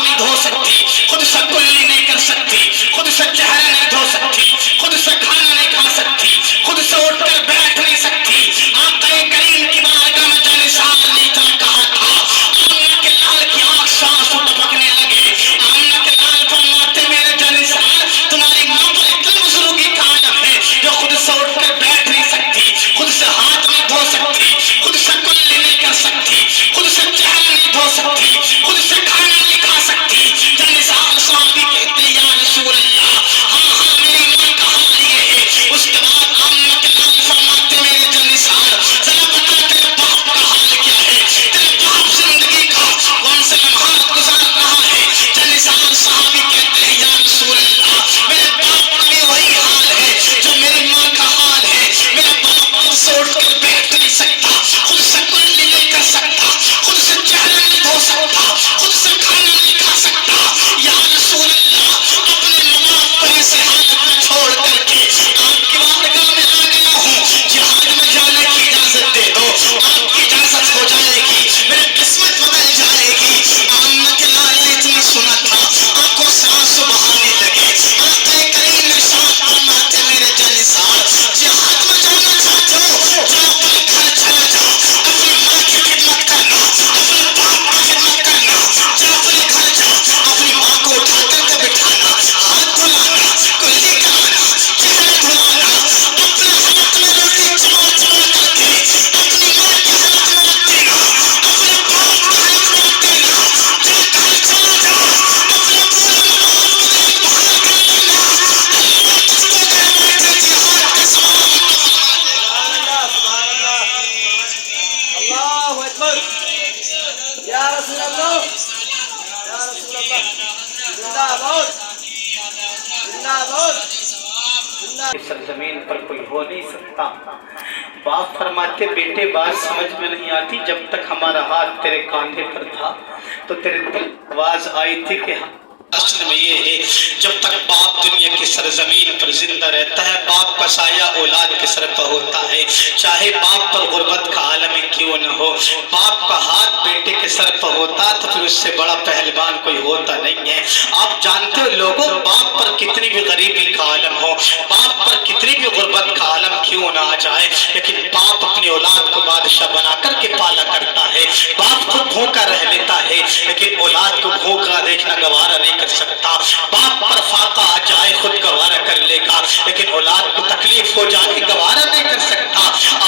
نہیں دھو سکتی، خود سے کلی نہیں کر سکتی، خود سے چہرہ نہیں دھو سکتی، خود سے کھانا نہیں کھا سکتی، خود سے اٹھ کر بیٹھ نہیں سکتی، آقا کریم کی بارگاہ میں جانثار نے اتنا کہا تھا، آمنہ کے لال کی آنکھ سے آنسو ٹپکنے لگے، آمنہ کے لال فرماتے میرے جانثار تمہاری ماں پر اتنی بزرگی کا عالم ہے جو خود سے اٹھ کر بیٹھ نہیں سکتی، خود سے ہاتھ نہیں دھو سکتی، خود سے کلی نہیں کر سکتی، خود سے چہرہ نہیں دھو سکتی، خود سے کھانا نہیں کھا سکتی۔ جانثار صحابی کہتے ہیں یا رسول اللہ، ہاں ہاں میری ماں کا حال یہ ہے۔ اس کے بعد آمنہ کے لال فرماتے میرے جانثار ذرا بتا تیرے باپ کا حال کیا ہے، تیرے باپ زندگی کا کون سے لمحات گزار رہا ہے۔ جانثار صحابی کہتے ہیں یا رسول اللہ، میرے باپ کا بھی وہی حال ہے جو میری ماں کا حال ہے، میرا باپ خود سے اٹھ کر بیٹھ نہیں سکتا، خود سے کلی نہیں کر سکتا، خود سے چہرہ نہیں دھو سکتا، خود سے کھانا نہیں کھا سکتا۔ یا رسول اللہ، اپنے ماں باپ کو ایسے حالت میں چھوڑ کر کے آپ کی بارگاہ میں آ گیا ہوں، جہاد میں جانے کی اجازت دے دو، آپ کی اجازت ہو جائے گی، میری قسمت بدل جائے گی۔ آمنہ کے لال نے اتنا سنا تھا، آنکھوں سے آنسو بہانے لگے۔ آقا کریم ارشاد فرماتے میرے جانثار جہاد میں جانا چاہتے ہو جا، اپنے گھر چلا جا، اپنی ماں کی خدمت کرنا، اپنے باپ کی خدمت کرنا، جا اپنے گھر جا، اپنی ماں کو اٹھا کر کے بٹھانا، ہاتھ دھلانا، کلی کرانا، چہرہ دھلانا، اپنے ہاتھ میں روٹی چبا چبا کر کے اپنی ماں کے ہاتھ میں رکھ دینا، اپنے باپ کے ہاتھ میں رکھ دینا، جا گھر چلا جا، اپنے پورے ماں باپ کی دیکھ بھال کر لینا، اللہ تجھ کو گھر بیٹھے جہاد کا ثواب عطا فرمائے۔ اللہ اکبر یا رسول اللہ، یا رسول اللہ، زندہ باد، زندہ باد، زندہ۔ اس سرزمین پر کوئی ہو نہیں سکتا۔ باپ فرماتے بیٹے بات سمجھ میں نہیں آتی، جب تک ہمارا ہاتھ تیرے کاندھے پر تھا تو تیرے دل آواز آئی تھی کہ اصل میں یہ ہے جب تک باپ دنیا کی سرزمین پر زندہ رہتا ہے باپ کا سایہ اولاد کے سر پر ہوتا ہے، چاہے باپ پر غربت کا عالم کیوں نہ ہو، باپ کا ہاتھ بیٹے کے سر پر ہوتا تو پھر اس سے بڑا پہلوان کوئی ہوتا نہیں ہے۔ آپ جانتے ہو لوگوں، باپ پر کتنی بھی غریبی کا عالم ہو، باپ پر کتنی بھی غربت کا عالم کیوں نہ آ جائے، لیکن باپ اپنی اولاد کو بادشاہ بنا کر کے پالا کرتا ہے، باپ کو بھوکا رہ لیتا ہے لیکن اولاد کو بھوکا دیکھنا گوارا نہیں کر سکتا، باپ پر فاقہ آ جائے خود گوارا کر لے گا لیکن اولاد کو تکلیف ہو جائے گوارا نہیں کر سکتا۔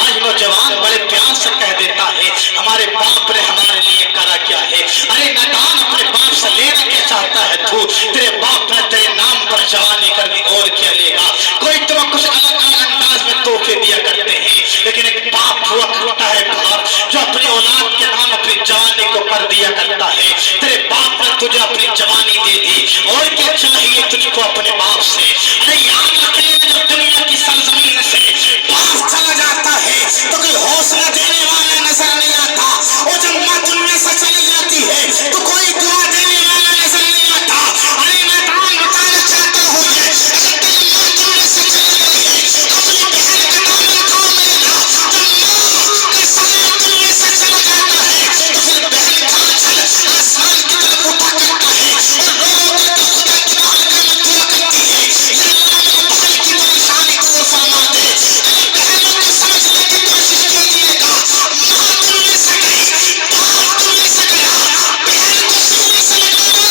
آج نوجوان بڑے پیار سے کہہ دیتا ہے ہمارے باپ نے ہمارے لیے کرا کیا ہے، ارے نادان اپنے باپ سے لینا کیا چاہتا ہے تو، تیرے باپ نے تیرے نام پر جوانی کر دی اور کیا لے گا، کوئی تمہیں کچھ الگ الگ انداز میں تحفے دیا کرتے ہیں لیکن ایک باپ ہوا کرتا ہے باپ جو اپنی اولاد کے نام اپنی جوانی کو کر دیا کرتا ہے، تیرے باپ نے تجھے اپنی جوانی دے دی اور کیا چاہیے تجھ کو اپنے باپ سے۔ ارے یاد رکھیں جب دنیا کی سرزمین سے باپ چلا جاتا ہے تو کوئی حوصلہ دینے والا نظر نہیں آتا، اور جب ماں دنیا سے چلی جاتی ہے تو کوئی دعا دینے والا نظر نہیں آتا۔ ارے میدان بتانا چاہتا ہوں یہ اگر تیری ماں دنیا سے چلی گئی ہے اپنی بہن کا دامن تھام لینا، جب ماں کا سایہ دنیا سے چلا جاتا ہے تو پھر بہن کا آنچل آسمان کی طرف اٹھا کرتا ہے اور رو کر کے خدا کی بارگاہ میں دعا کرتی ہے یا اللہ میرے بھائی کی پریشانی دور فرما دے۔ ارے بہنوں کو سمجھنے کی کوشش کیجیے گا، ماں دنیا سے گئی، باپ دنیا سے گیا، بہن کو سینے سے لگانا،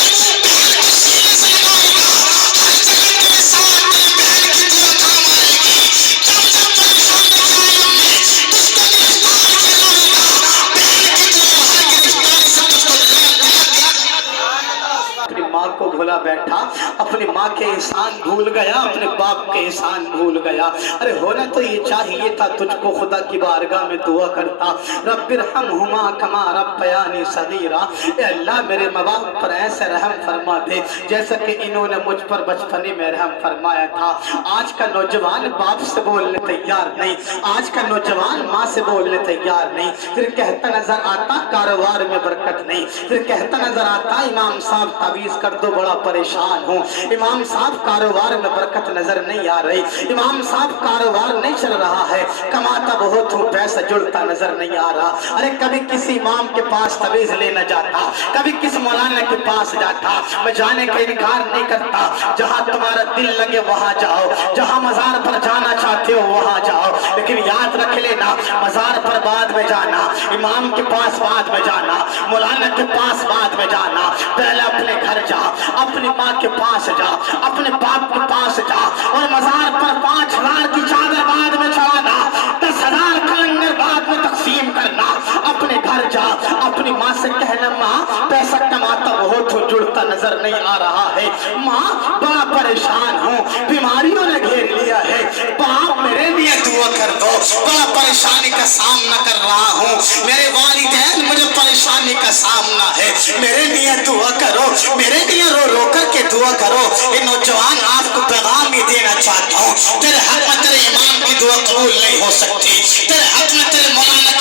بہن کو سینے سے لگائے گا، ہر جگہ تیرے ساتھ تیرے بہن کی دعا کام آئے گی، جب جب پریشانی کے عالم میں تجھ کو گرفتار کیا جائے گا، بہن کی دعا ہر گرفتاری سے تجھ کو نجات دلا دے۔ اپنی ماں کو بھولا بیٹھا، اپنی ماں کے احسان بھول گیا، اپنے باپ کے احسان بھول گیا۔ ارے ہونا تو یہ چاہیے تھا تجھ کو خدا کی بارگاہ میں دعا کرتا رب ارحمہما کما ربیانی صغیرا، اے اللہ میرے ماں باپ پر ایسے رحم فرما دے جیسا کہ انہوں نے مجھ پر بچپنے میں رحم فرمایا تھا۔ آج کا نوجوان باپ سے بولنے تیار نہیں، آج کا نوجوان ماں سے بولنے تیار نہیں، پھر کہتا نظر آتا کاروبار میں برکت نہیں، پھر کہتا نظر آتا امام صاحب تعویذ کا کر دو بڑا پریشان ہوں. امام صاحب کاروبار میں برکت نظر نہیں آ رہی, امام صاحب کاروبار نہیں چل رہا ہے, کماتا بہت ہوں پیسہ جڑتا نظر نہیں آ رہا. ارے کبھی کسی امام کے پاس تعویذ لینا جاتا, کبھی کس مولانا کے پاس جاتا, میں جانے کا انکار نہیں کرتا, جہاں تمہارا دل لگے وہاں جاؤ, جہاں مزار پر جانا چاہتے ہو وہاں جاؤ, لیکن یاد رکھ لینا مزار پر بعد میں جانا, امام کے پاس بعد میں جانا, مولانا کے پاس بعد میں جانا. پہلے اپنے گھر جا, اپنی ماں کے پاس جا, اپنے باپ کے پاس جا, اور مزار پر 5,000 کی چادر بعد میں چڑھانا, 10,000 کا لنگر بعد میں تقسیم کرنا. اپنے گھر جا, اپنی ماں سے کہنا ماں پیسہ کماتا بہت ہوں جڑتا نظر نہیں آ رہا ہے, ماں بڑا پریشان ہوں بیماریوں نے گھیر لیا ہے, باپ میرے لیے دعا کر دو, بڑا پریشانی کا سامنا کر رہا ہوں, میرے والدین مجھے پریشانی کا سامنا ہے, میرے لیے دعا کرو, میرے لیے رو رو کر کے دعا کرو. یہ نوجوان آپ کو پیغام یہ دینا چاہتا ہوں, تیرے حق میں تیرے امام کی دعا قبول نہیں ہو سکتی, تیرے حق میں تیرے مولانا